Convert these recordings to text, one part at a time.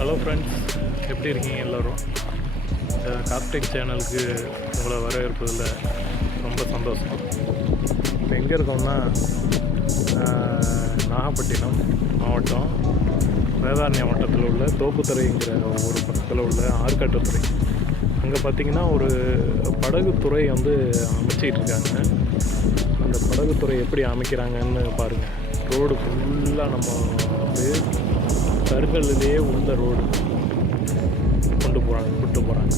Hello friends, எப்படி இருக்கீங்க எல்லோரும்? இந்த கார்த்திக் சேனலுக்கு உங்களை வரவேற்பதில் ரொம்ப சந்தோஷம். இப்போ எங்கே இருக்கோம்னா நாகப்பட்டினம் மாவட்டம் வேதாரண்யம் வட்டத்தில் உள்ள தோப்புத்துறைங்கிற ஒரு பக்கத்தில் உள்ள ஆற்காட்டுத்துறை. அங்கே பார்த்திங்கன்னா ஒரு படகுத்துறை வந்து அமைச்சிக்கிட்டு இருக்காங்க. அந்த படகுத்துறை எப்படி அமைக்கிறாங்கன்னு பாருங்கள். ரோடு ஃபுல்லாக நம்ம வந்து கருங்கல்லையே உள்ள ரோடு கூட்டு போகிறாங்க.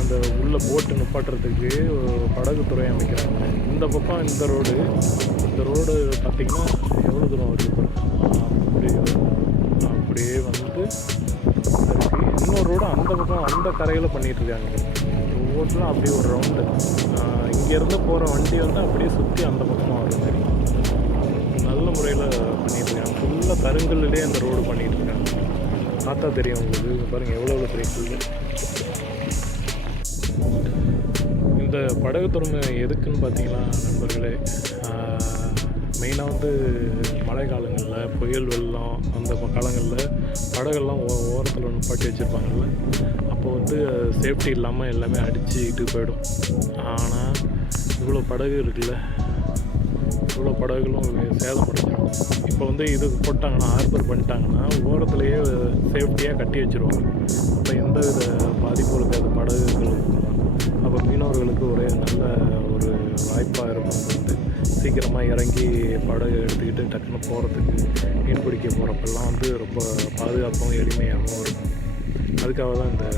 அந்த உள்ள போட்டு நிப்பாட்டுறதுக்கு படகுத்துறை அமைக்கிறாங்க. இந்த பக்கம் இந்த ரோடு பார்த்திங்கன்னா எவ்வளோ தூரம் வருது, அப்படியே வந்து அதுக்கு இன்னொரு ரோடு அந்த பக்கம் அந்த கரையில் பண்ணிகிட்ருக்காங்க. ரோட்லாம் அப்படியே ஒரு ரவுண்டு இங்கேருந்து போகிற வண்டி வந்து அப்படியே சுற்றி அந்த பக்கமாக வர மாதிரி நல்ல முறையில் பண்ணிகிட்ருக்காங்க. ஃபுல்லாக கருங்கல்லே அந்த ரோடு பண்ணிகிட்ருக்காங்க. பார்த்தா தெரியும் உங்களுக்கு. பாருங்கள் எவ்வளோ பெரிய கல். இந்த படகுத்துறை எதுக்குன்னு பார்த்தீங்கன்னா நண்பர்களே, மெயினாக வந்து மழை காலங்களில் புயல் வெள்ளம் அந்த காலங்களில் படகெல்லாம் ஓரத்தில் நிப்பாட்டி வச்சுருப்பாங்கள்ல, அப்போ வந்து சேஃப்டி இல்லாமல் எல்லாமே அடிச்சுக்கிட்டு போயிடும். ஆனால் இவ்வளோ படகு இருக்குல்ல, இவ்வளோ படகுகளும் சேதமடைஞ்சிடும். இப்போ வந்து இது போட்டாங்கன்னா, ஹார்பர் பண்ணிட்டாங்கன்னா ஓரத்துலேயே சேஃப்டியாக கட்டி வச்சுருவாங்க. அப்போ எந்த வித பாதிப்பும் இருக்காது படகுகளுக்கு. அப்போ மீனவர்களுக்கு ஒரே நல்ல ஒரு வாய்ப்பாக இருக்கும். வந்து சீக்கிரமாக இறங்கி படகு எடுத்துக்கிட்டு டக்குன்னு போகிறதுக்கு, மீன் பிடிக்க போகிறப்பெல்லாம் வந்து ரொம்ப பாதுகாப்பாகவும் எளிமையாகவும் இருக்கும். அதுக்காக தான் இந்த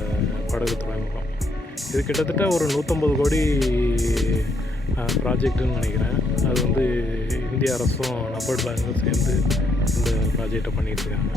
படகு துறைமுகம். இது கிட்டத்தட்ட ஒரு 150 கோடி ப்ராஜெக்ட்டுன்னு நினைக்கிறேன். அது வந்து இந்திய அரசும் நபார்ட் பேங்கும் சேர்ந்து இந்த ப்ராஜெக்டை பண்ணிகிட்ருக்காங்க.